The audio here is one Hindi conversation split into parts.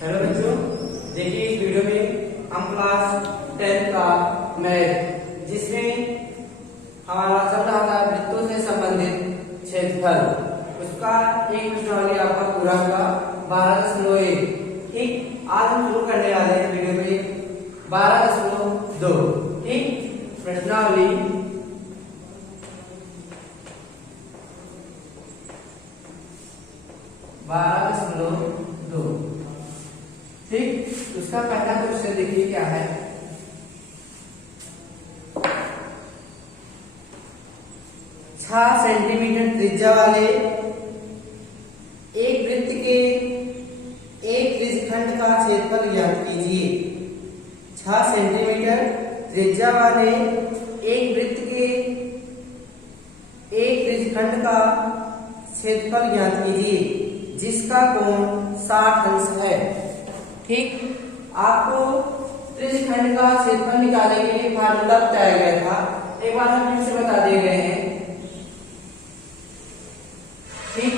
हेलो बच्चों, देखिए इस वीडियो में हम क्लास 10 का मैथ जिसमें हमारा चल रहा था वृत्तों से संबंधित क्षेत्रफल, उसका एक प्रश्नावली आपका पूरा हुआ 12.1। ठीक, आज हम शुरू करने वाले हैं वीडियो में 12.2। ठीक, प्रश्नावली 12.2। ठीक, उसका पहला क्वेश्चन देखिए क्या है। 6 सेंटीमीटर त्रिज्या वाले एक वृत्त के एक त्रिज्यखंड का क्षेत्रफल ज्ञात कीजिए। 6 सेंटीमीटर त्रिज्या वाले एक वृत्त के एक त्रिज्यखंड का क्षेत्रफल ज्ञात कीजिए जिसका कोण 60 अंश है। ठीक, आपको त्रिज्यखंड का क्षेत्रफल निकालने के लिए फार्मूला बताया गया था, एक बार हम फिर से बता दे रहे हैं। ठीक,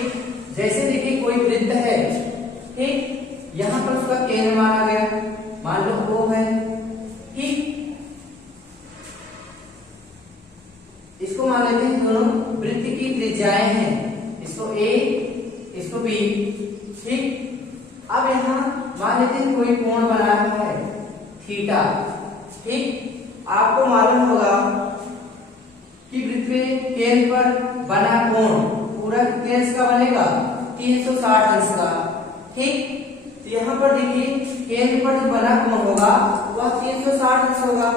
जैसे देखिए कोई वृत्त है, ठीक, यहां पर उसका केंद्र माना गया, मान लो O है। ठीक, इसको मान लेते हैं दोनों वृत्त की त्रिज्याएं हैं, इसको A इसको B। ठीक, अब यहाँ मान लेते हैं कोई कोण बना हुआ है थीटा। ठीक, आपको मालूम होगा कि वृत्त के केंद्र पर बना कोण पूरा कितने अंश का बनेगा, 360 अंश का। ठीक, तो यहाँ पर देखिए केंद्र पर जो बना कोण होगा वह 360 अंश होगा।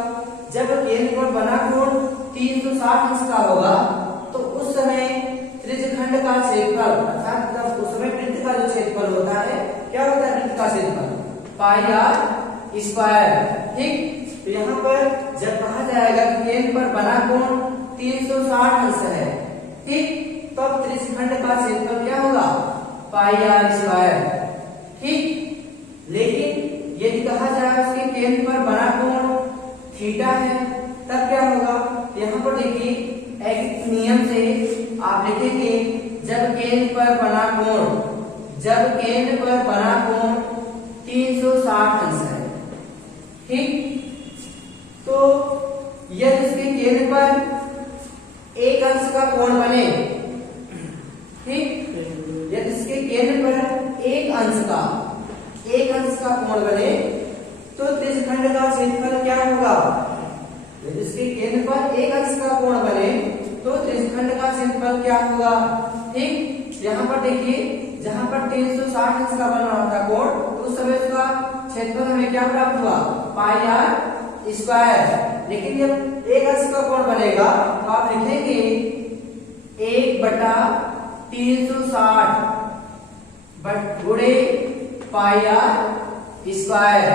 जब केंद्र पर बना कोण 360 अंश का होगा तो उस समय त्रिज्यखंड का क्षेत्रफल अर्थात उस समय वृत्त का जो क्षेत्रफल होता है, क्या होता है वृत्त का क्षेत्रफल, पाई आर स्क्वायर। ठीक, तो यहाँ पर जब कहा जाएगा कि केंद्र पर बना कोण 360 अंश है, ठीक, तब त्रिज्यखंड का क्षेत्रफल क्या होगा, पाई आर स्क्वायर। ठीक, लेकिन यदि कहा जाए उसके केंद्र पर बना कोण थीटा है तब क्या होगा। यहाँ पर देखिए एक नियम से आप लिखेंगे जब केंद्र पर बना कोण 360 अंश है। ठीक, तो यदि इसके केंद्र पर एक अंश का कोण बने, ठीक, यदि इसके केंद्र पर एक अंश का कोण बने तो त्रिज्यखंड का क्षेत्रफल क्या होगा। यदि इसके केंद्र पर एक अंश का कोण बने तो त्रिज्यखंड का क्षेत्रफल क्या होगा। ठीक, यहाँ पर देखिए जहां पर 360 अंश का बन रहा था कोण, तो उस समय उसका क्षेत्रफल हमें क्या प्राप्त हुआ, पाई आर स्क्वायर। लेकिन जब एक अंश का कोण बनेगा तो आप लिखेंगे 1/360 गुणे पाई आर स्क्वायर,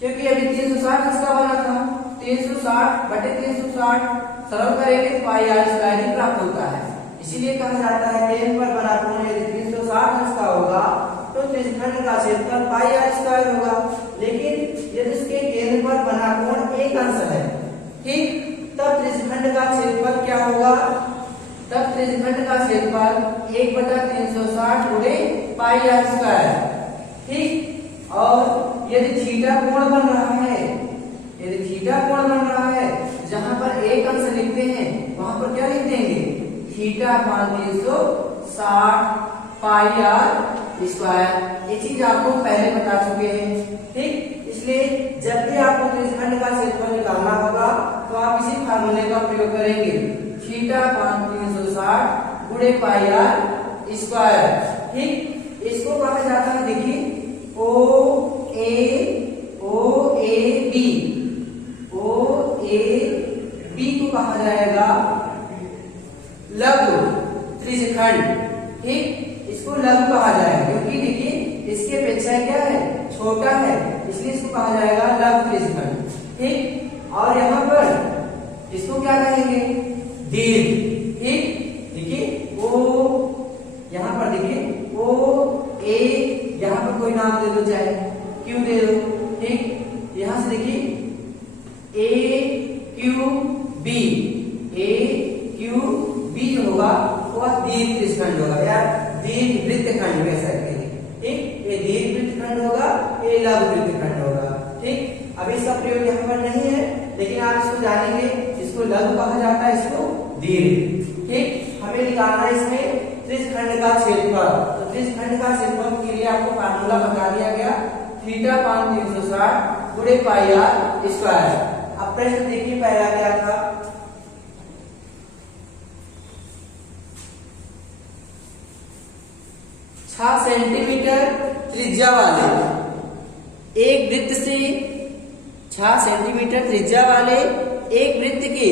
क्योंकि अभी 360 अंश का बना था, 360/360 सरल करेंगे तो पाई आर स्क्वायर ही प्राप्त होता है। इसीलिए कहा जाता है केंद्र पर बना कोण यदि 360 अंश का होगा तो त्रिज्यखंड का क्षेत्रफल पाई आर स्क्वायर होगा। लेकिन यदि इसके केंद्र पर बना कोण एक अंश है, ठीक, तब त्रिज्यखंड का क्षेत्रफल क्या होगा, तब त्रिज्यखंड का क्षेत्रफल 1/360 गुणे पाई आर स्क्वायर। ठीक, और यदि थीटा कोण बन रहा है, जहां पर एक अंश लिखते हैं वहां पर क्या लिख देंगे, थीटा मान 360 पाई आर स्क्वायर। ये चीज आपको पहले बता चुके हैं। ठीक, इसलिए जब भी आपको त्रिज्यखंड का क्षेत्रफल निकालना होगा तो आप इसी फार्मूले का प्रयोग करेंगे, थीटा मान 360 गुणे पाई आर स्क्वायर। ठीक, इसको कहा जाता है देखिए OAB को कहा जाएगा लघु त्रिज्यखंड। ठीक, इसको लघु कहा जाएगा क्योंकि देखिए इसकी अपेक्षा क्या है, छोटा है, इसलिए इसको कहा जाएगा लघु त्रिज्यखंड। ठीक, और यहाँ पर इसको क्या कहेंगे, दीर्घ। ठीक, देखिए ओ, यहाँ पर देखिए OA, यहाँ पर कोई नाम दे दो, चाहे क्यू दे दो। ठीक, यहां से देखिए AQB जो होगा वह दीर्घ त्रिज्यखंड होगा, या दीर्घ वृत्तखंड कह सकते हैं। ठीक, ये दीर्घ वृत्त वृत्तखंड होगा, ये लघु वृत्तखंड होगा। ठीक, अभी इसका प्रयोग यहाँ पर नहीं है, लेकिन आप इसको जानेंगे, इसको लघु कहा जाता है, इसको दीर्घ। ठीक, हमें निकालना है इसमें त्रिज्यखंड का क्षेत्रफल। तो त्रिज्यखंड का क्षेत्रफल के लिए आपको फार्मूला बता दिया गया, थीटा पान 360 गुणे पाई आर स्क्वायर। अब प्रश्न देखिए पहला क्या था, 6 सेंटीमीटर त्रिज्या वाले एक वृत्त से 6 सेंटीमीटर त्रिज्या वाले एक वृत्त के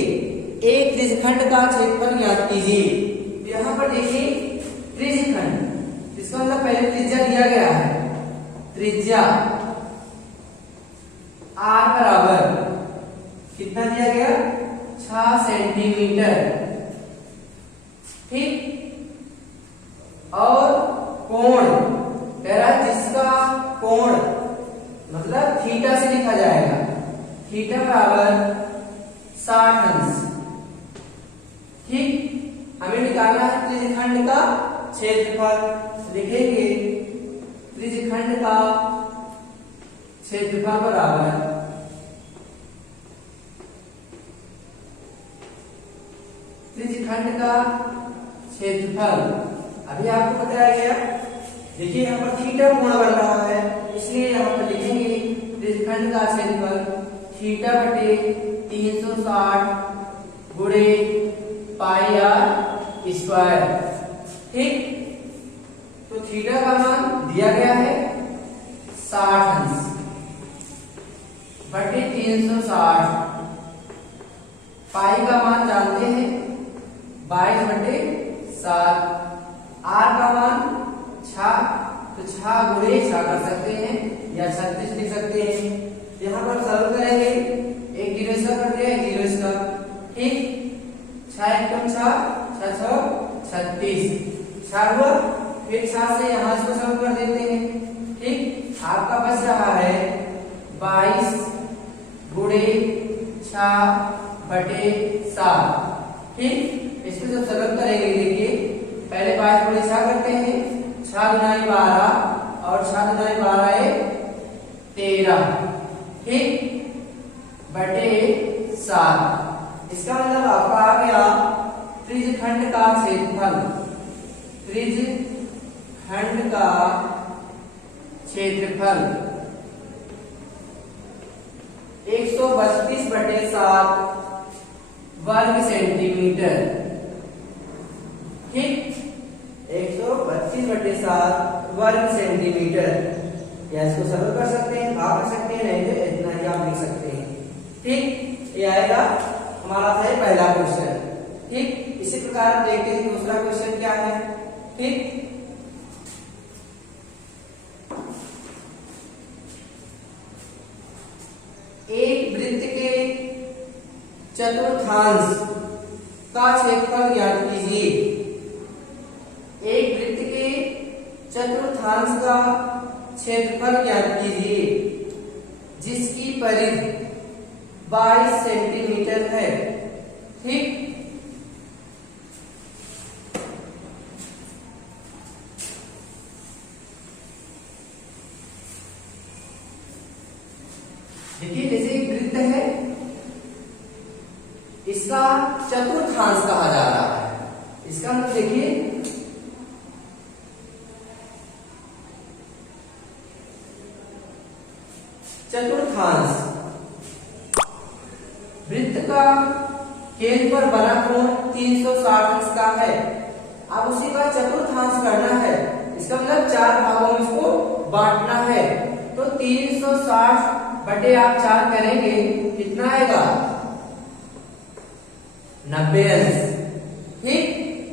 एक त्रिज्यखंड का क्षेत्रफल ज्ञात कीजिए। तो यहाँ पर देखिए त्रिज्यखंड, इसका मतलब पहले त्रिज्या दिया गया है, त्रिज्या r बराबर कितना दिया गया, 6 सेंटीमीटर। ठीक, और कोण कह रहा है जिसका कोण मतलब थीटा से लिखा जाएगा, थीटा बराबर 60 अंश। ठीक, हमें निकालना है त्रिज्यखंड का क्षेत्रफल। लिखेंगे त्रिज्यखंड का क्षेत्रफल बराबर त्रिज्यखंड का क्षेत्रफल। अभी आपको बताया गया, देखिए यहाँ पर थीटा कोण बन रहा है, इसलिए यहाँ पर लिखेंगे त्रिज्यखंड का क्षेत्रफल थीटा बटे 360 गुणे पाई आर स्क्वायर। ठीक, तो थीटा का मान दिया गया है 60 अंश बटे 360, पाई का मान जानते हैं 22 बटे 7, आर का मान 6, तो 6 गुणे 6 कर सकते हैं या 36 लिख सकते हैं। यहाँ पर सरल करेंगे, एक जीरो इसका कर दिया, एक जीरो इसका। ठीक, 6 एकम 6, 6 6 36, 6 हुआ, फिर 6 से यहाँ इसको सरल कर देते हैं। ठीक, आपका बच रहा है 22 गुणे 6 बटे 7। ठीक, इसको जब सरल करेंगे, देखिए पहले 22 गुणे 6 करते हैं, 6 गुना 12 और 6 गुना 12 13। ठीक, बटे 7। इसका मतलब आपका आ गया त्रिज्यखंड का क्षेत्रफल, त्रिज्यखंड का क्षेत्रफल 132 बटे 7 वर्ग सेंटीमीटर। ठीक, 132 बटे 7 वर्ग सेंटीमीटर। या इसको सरल कर सकते हैं, भाग कर सकते हैं, नहीं तो इतना ही आप लिख सकते हैं। ठीक, ये आएगा हमारा है पहला क्वेश्चन। ठीक, इसी प्रकार देखते हैं दूसरा क्वेश्चन क्या है। ठीक, एक वृत्त के चतुर्थांश का क्षेत्रफल ज्ञात कीजिए। एक वृत्त के चतुर्थांश का क्षेत्रफल ज्ञात कीजिए जिसकी परिधि 22 सेंटीमीटर है। ठीक, देखिए जैसे एक वृत्त है, इसका चतुर्थांश कहा जा रहा है। इसका मतलब देखिए चतुर्थांश, वृत्त का केंद्र पर बना कोण 360 अंश का है। अब उसी का चतुर्थांश करना है, इसका मतलब 4 भागों में इसको बांटना है। तो 360 बटे आप 4 करेंगे, कितना आएगा 90 अंश। ठीक,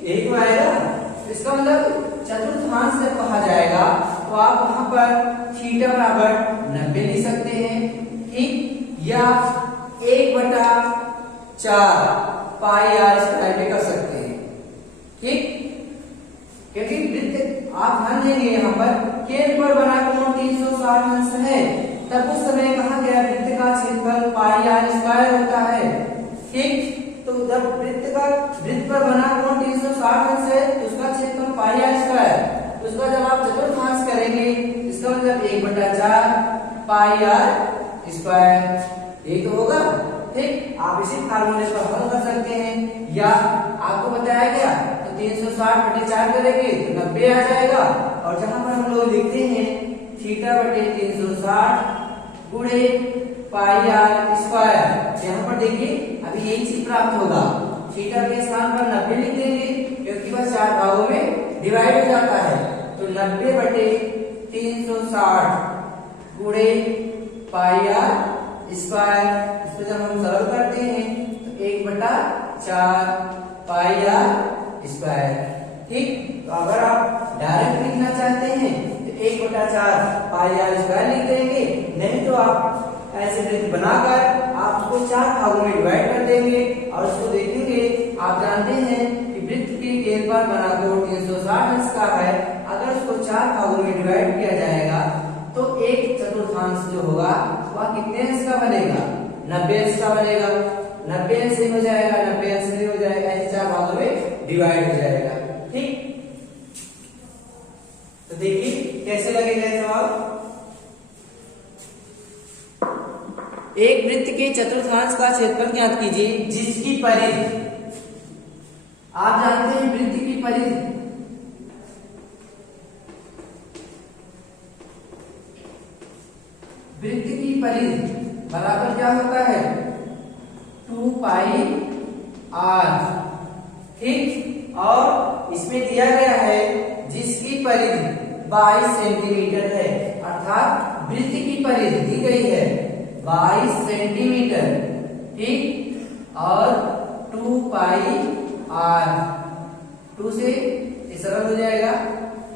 यही तो आएगा। इसका मतलब चतुर्थांश जब कहा जाएगा तो आप वहां पर थीटा बराबर 90 लिख सकते हैं। ठीक, या 1/4 पाई आर स्क्वायर भी कर सकते हैं। ठीक, क्योंकि वृत्त आप ध्यान देंगे यहाँ पर केंद्र पर बना कोण 360 अंश है, तब उस समय कहा गया वृत्त का क्षेत्रफल पाई आर स्क्वायर होता है। ठीक, तो जब वृत्त पर बना कोण 360 अंश है तो उसका क्षेत्रफल पाई आर स्क्वायर, तो उसका जब आप चतुर्थांश करेंगे इसका मतलब 1/4 पाई आर स्क्वायर, यही तो होगा। ठीक, आप इसी फार्मूले पर हल कर सकते हैं, या आपको बताया गया तो 360 बटे 4 करेंगे तो 90 आ जाएगा, और जहां पर हम लोग लिखते हैं थीटा बटे 360 गुणे पाई आर स्क्वायर, यहाँ पर देखिए अभी यही चीज प्राप्त होगा। थीटा के स्थान पर 90 लिख देंगे क्योंकि वह 4 भागों में डिवाइड हो जाता है, तो 90 बटे 360 गुणे पाई आर स्क्वायर, इसको जब हम सरल करते हैं तो 1/4 पाई आर स्क्वायर। ठीक, तो अगर आप डायरेक्ट लिखना चाहते हैं तो 1/4 पाई आर स्क्वायर लिख देंगे, नहीं तो आप ऐसे वृत्त बनाकर आप उसको 4 भागों में डिवाइड कर देंगे और उसको देखेंगे। आप जानते हैं कि वृत्त की केंद्र पर बना कोण 360 अंश का है, अगर उसको 4 भागों में डिवाइड किया जाएगा तो 1/4 जो होगा वह कितने अंश का बनेगा, 90 अंश का बनेगा। 90 अंश से हो जाएगा, 90 अंश से हो जाएगा, ऐसे 4 भागों में डिवाइड हो जाएगा। ठीक, तो देखिए कैसे लगेगा सवाल। एक वृत्त के चतुर्थांश का क्षेत्रफल ज्ञात कीजिए जिसकी परिधि, आप जानते हैं वृत्त की परिधि बराबर क्या होता है, 2 पाई आर। ठीक, और इसमें दिया गया है जिसकी परिधि 22 सेंटीमीटर है, अर्थात वृत्त की परिधि दी गई है 22 सेंटीमीटर। ठीक, और 2 पाई आर, 2 से सरल हो जाएगा।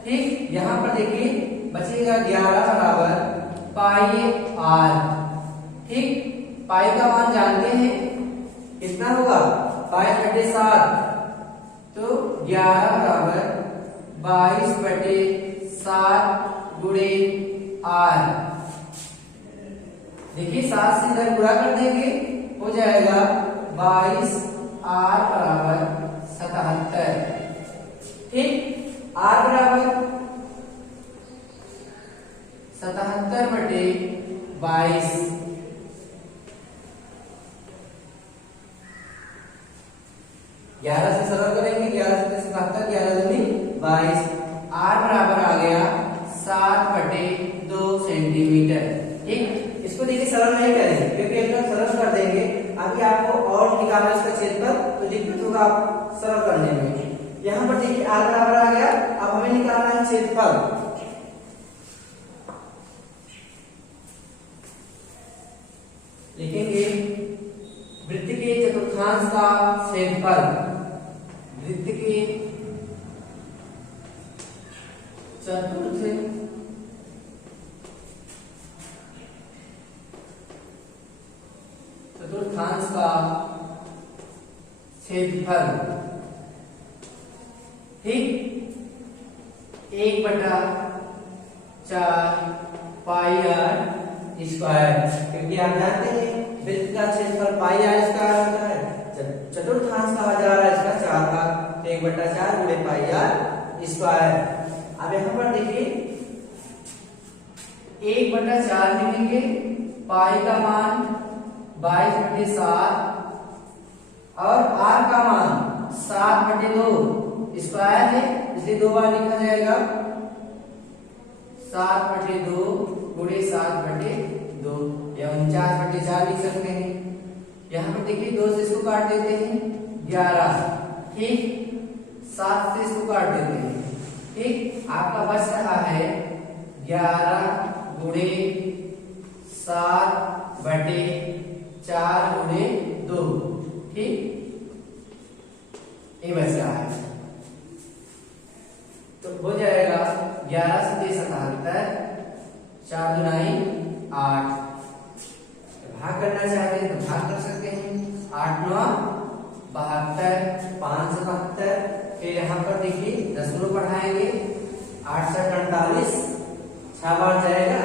ठीक, यहाँ पर देखिए बचेगा 11 बराबर पाई आर। ठीक, पाई का मान जानते हैं कितना होगा, 22/7, तो 11 बराबर 22/7 गुणे आर। देखिए 7 से इधर पूरा कर देंगे, हो जाएगा 22 आर बराबर 77। ठीक, आर बराबर 77/22, 11 से सरल करेंगे, 11 से 77, 11 दूनी 22, आर बराबर आ गया 7/2 सेंटीमीटर। ठीक, इसको देखिए सरल नहीं करेंगे क्योंकि एकदम सरल कर देंगे, आगे आपको और निकालना इसका क्षेत्रफल तो दिक्कत होगा आप सरल करने में। यहाँ पर देखिए आर बराबर आ गया, अब हमें निकालना है क्षेत्रफल। लिखेंगे वृत्त के चतुर्थांश का क्षेत्रफल, वृत्त के चतुर्थांश का क्षेत्रफल। ठीक, 1/4 पाई आर स्क्वायर, क्योंकि आप जानते हैं वृत्त का क्षेत्रफल पाई आर स्क्वायर होता है, चतुर्थांश कहा जा रहा है इसका 4 का, 1/4 गुणे पाई आर स्क्वायर। अब यहाँ पर देखिए 1/4 लिखेंगे, पाई का मान 22/7 और आर का मान 7/2 स्क्वायर है, इसलिए 2 बार लिखा जाएगा, 7/2 गुणे 7/2 या 49/4 लिख सकते हैं। यहाँ पर देखिए 2 से इसको काट देते हैं 11। ठीक, 7 से इसको काट देते हैं। ठीक, आपका बच रहा है 11 गुणे 7/4 गुणे 2। ठीक, ये बच रहा है, तो हो जाएगा 11 से 77, 4 दूनी 8। भाग करना चाहते हैं तो भाग कर सकते हैं, 8 9 72, 5 से 72। फिर यहाँ पर देखिए दशमलव बढ़ाएंगे, 8 से 48, 6 बार जाएगा,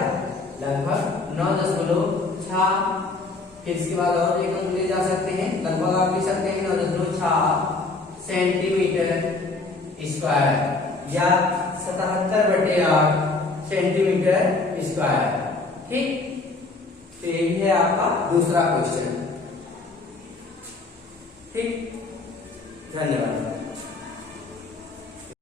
लगभग 9.6। फिर इसके बाद और एक अंक ले जा सकते हैं, लगभग आप लिख सकते हैं 9.6 सेंटीमीटर स्क्वायर या 77/8 सेंटीमीटर स्क्वायर। ठीक, तो ये है आपका दूसरा क्वेश्चन। ठीक, धन्यवाद।